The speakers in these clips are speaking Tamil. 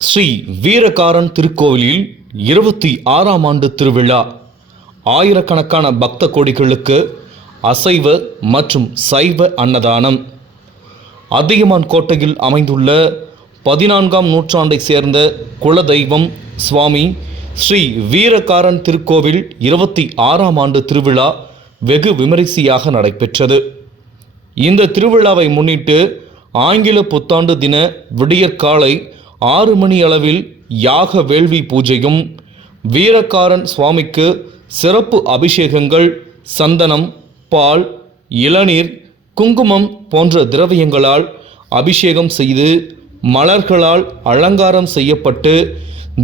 ஸ்ரீ வீரகாரன் திருக்கோவிலில் இருபத்தி ஆறாம் ஆண்டு திருவிழா. ஆயிரக்கணக்கான பக்த கோடிகளுக்கு அசைவ மற்றும் சைவ அன்னதானம். அதியமான் கோட்டையில் அமைந்துள்ள பதினான்காம் நூற்றாண்டை சேர்ந்த குலதெய்வம் சுவாமி ஸ்ரீ வீரகாரன் திருக்கோவில் இருபத்தி ஆறாம் ஆண்டு திருவிழா வெகு விமரிசையாக நடைபெற்றது. இந்த திருவிழாவை முன்னிட்டு ஆங்கில புத்தாண்டு தின விடியற்காலை ஆறு மணி அளவில் யாக வேள்வி பூஜையும் வீரக்காரன் சுவாமிக்கு சிறப்பு அபிஷேகங்கள் சந்தனம் பால் இளநீர் குங்குமம் போன்ற திரவியங்களால் அபிஷேகம் செய்து மலர்களால் அலங்காரம் செய்யப்பட்டு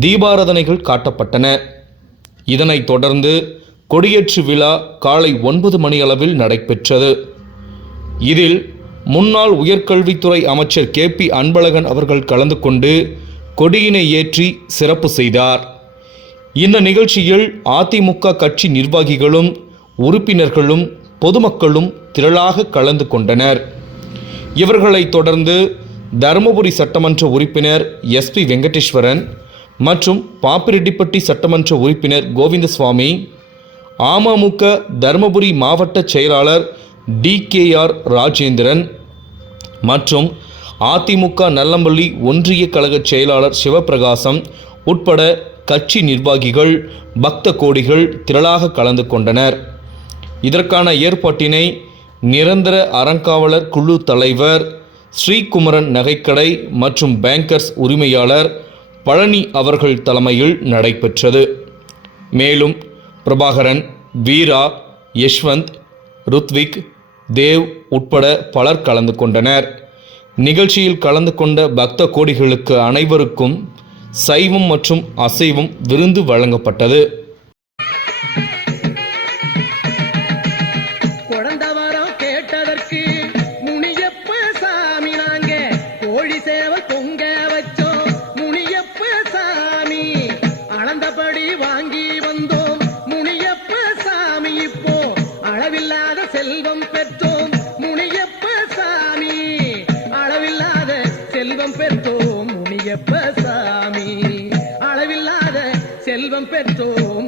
தீபாராதனைகள் காட்டப்பட்டன. இதனைத் தொடர்ந்து கொடியேற்று விழா காலை ஒன்பது மணி அளவில் நடைபெற்றது. இதில் முன்னாள் உயர்கல்வித்துறை அமைச்சர் கே பி அன்பழகன் அவர்கள் கலந்து கொண்டு கொடியினை ஏற்றி சிறப்பு செய்தார். இந்த நிகழ்ச்சியில் அதிமுக கட்சி நிர்வாகிகளும் உறுப்பினர்களும் பொதுமக்களும் திரளாக கலந்து கொண்டனர். இவர்களைத் தொடர்ந்து தருமபுரி சட்டமன்ற உறுப்பினர் எஸ்பி வெங்கடேஸ்வரன் மற்றும் பாப்பிரெட்டிப்பட்டி சட்டமன்ற உறுப்பினர் கோவிந்தசுவாமி அமமுக தருமபுரி மாவட்ட செயலாளர் டிகேஆர் ராஜேந்திரன் மற்றும் அதிமுக நல்லம்பள்ளி ஒன்றிய கழக செயலாளர் சிவபிரகாசம் உட்பட கட்சி நிர்வாகிகள் பக்த கோடிகள் திரளாக கலந்து கொண்டனர். இதற்கான ஏற்பாட்டினை நிரந்தர அறங்காவலர் குழு தலைவர் ஸ்ரீகுமரன் நகைக்கடை மற்றும் பேங்கர்ஸ் உரிமையாளர் பழனி அவர்கள் தலைமையில் நடைபெற்றது. மேலும் பிரபாகரன் வீரா யஷ்வந்த் ருத்விக் தேவ் உட்பட பலர் கலந்து கொண்டனர். நிகழ்ச்சியில் கலந்து கொண்ட பக்த கோடிகளுக்கு அனைவருக்கும் சைவம் மற்றும் அசைவம் விருந்து வழங்கப்பட்டது.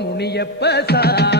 முனியப்ப சாமி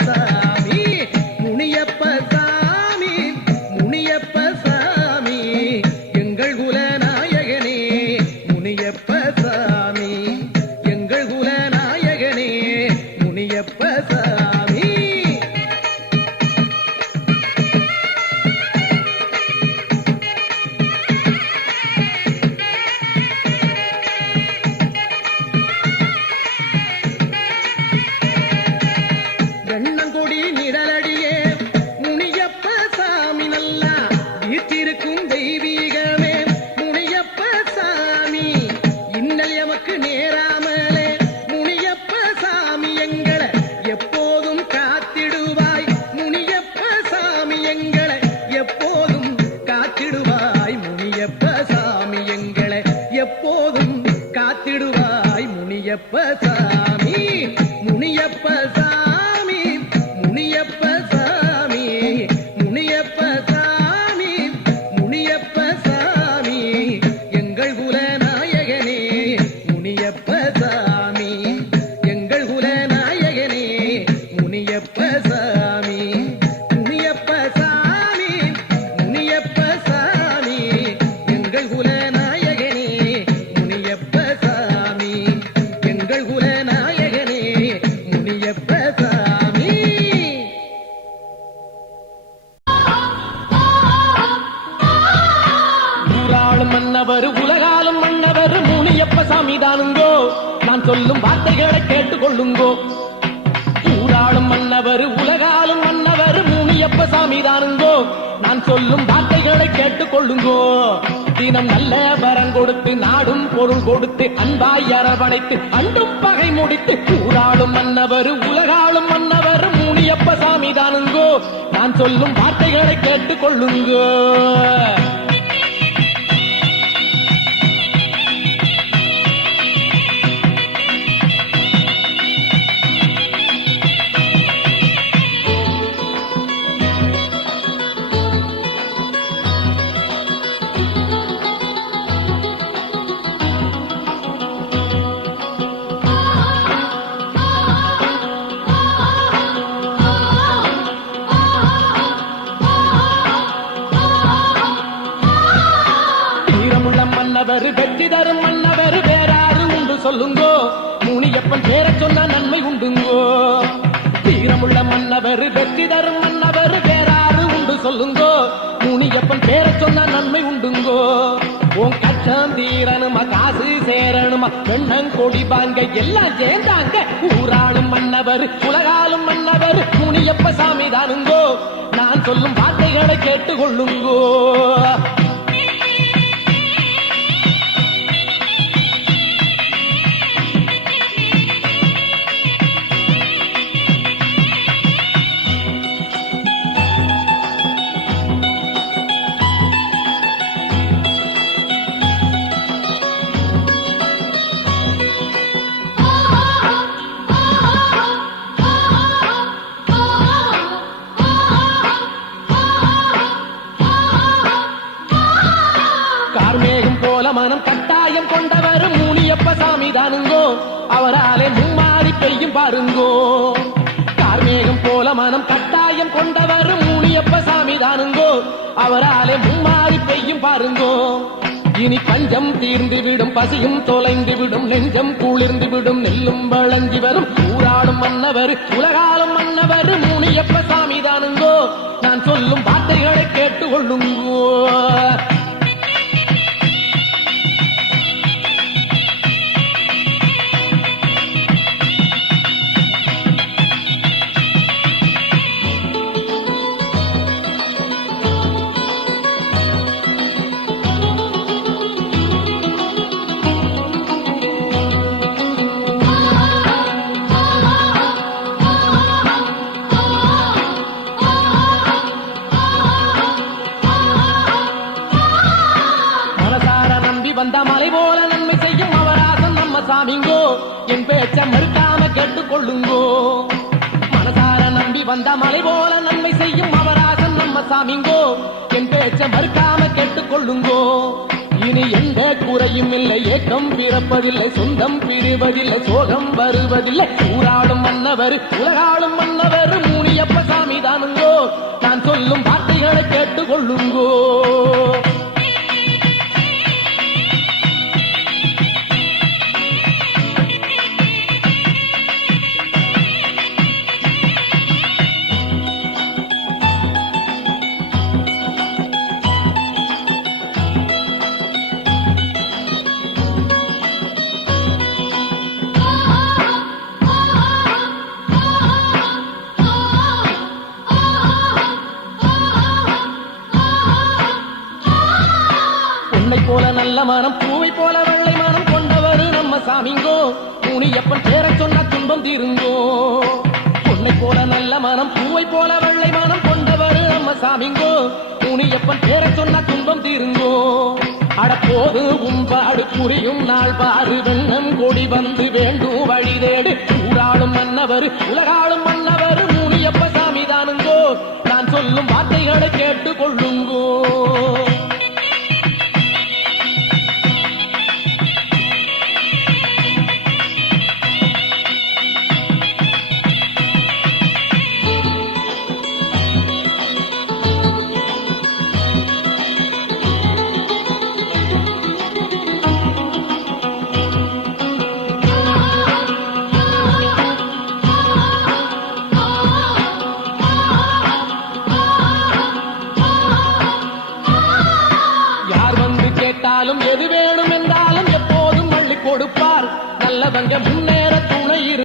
சாமி முனியப்ப அப்ப மன்னவர் உலகாலும் மன்னவர் முனியப்ப சாமி தானுங்கோ நான் சொல்லும் வார்த்தைகளை கேட்டுக்கொள்ளுங்கோ. ஊராளும் மன்னவர் உலகாலும் மன்னவர் முனியப்ப சாமி தானுங்கோ நான் சொல்லும் வார்த்தைகளை கேட்டுக்கொள்ளுங்கோ. தினம் நல்ல வரம் கொடுத்து நாடும் பொருள் கொடுத்து அன்பாய் அரவணைத்து அண்டும் பகை முடித்து ஊராளும் மன்னவர் உலகாலும் மன்னவர் முனியப்ப சாமி தானுங்கோ நான் சொல்லும் வார்த்தைகளை கேட்டுக்கொள்ளுங்கோ. மன்னவர் வெற்றி தரும் மன்னவர் வேறாறு உண்டு சொல்லுங்கோ. முனியப்பன் பேர சொன்ன நன்மை உண்டுங்கோ. தீரமுள்ள மன்னவர் வெற்றி தரும் மன்னவர் வேறாறு உண்டு சொல்லுங்கோ. முனியப்பன் பேர சொன்ன நன்மை உண்டுங்கோ. உன் கஷ்டம் தீரணுமா காசு சேரணுமா பெண்ணங்கொடி பாங்க எல்லாம் சேர்ந்தாங்க. ஊராளும் மன்னவர் உலகாலும் மன்னவர் முனியப்ப சாமி தானுங்கோ நான் சொல்லும் வார்த்தைகளை கேட்டுக்கொள்ளுங்கோ. மும்மாறி பாருங்கோ. கார்மேகம் போல மனம் கட்டாயம் கொண்டவர் முனியப்ப சாமி தானுங்கோ அவராலே மும்மாறி பெய்யும் பாருங்கோ. இனி பஞ்சம் தீர்ந்து விடும் பசியும் தொலைந்து விடும் நெஞ்சம் குளிர்ந்து விடும் நெல்லும் வழங்கி வரும் ஊராடும் மன்னவர் உலகாலும் மன்னவர் முனியப்ப சாமி தானுங்கோ நான் சொல்லும் வார்த்தைகளை கேட்டுக்கொள்ளுங்கோ. சாமிங்கோ என் பேச்ச மறுக்காம கேட்டுக்கொள்ளுங்கோ. இனி எந்த குறையும் இல்லை ஏக்கம் பிறப்பதில்லை சொந்தம் பிரிவதில்லை சோகம் வருவதில்லை. ஊராளும் மன்னவர் உலகாளும் மன்னவர் மூனியப்ப சாமி தானுங்கோ. நான் சொல்லும் வார்த்தைகளை கேட்டுக்கொள்ளுங்கோ. மனம் பூவை போல வெள்ளை மனம் கொண்டவர் நம்ம சாமிங்கோ. முனியப்பன் பேர சொன்ன துன்பம் தீருங்கோ. பொண்ணை போல நல்ல மனம் பூவை போல வெள்ளை மனம் கொண்டவர் நம்ம சாமிங்கோ. முனியப்பன் பேர சொன்ன துன்பம் தீருங்கோ. அடப்போது உம்பாடு புரியும் நாள் பாரு வெண்ணம் கொடி வந்து வேண்டும் வழி தேடு. ஊராளும் மன்னவர் உலகாளும் மன்னவர் முனியப்ப சாமி தானுங்கோ நான் சொல்லும் வார்த்தைகளை கேட்டுக்கொள்ளுங்கோ கொள்ளுங்கோ.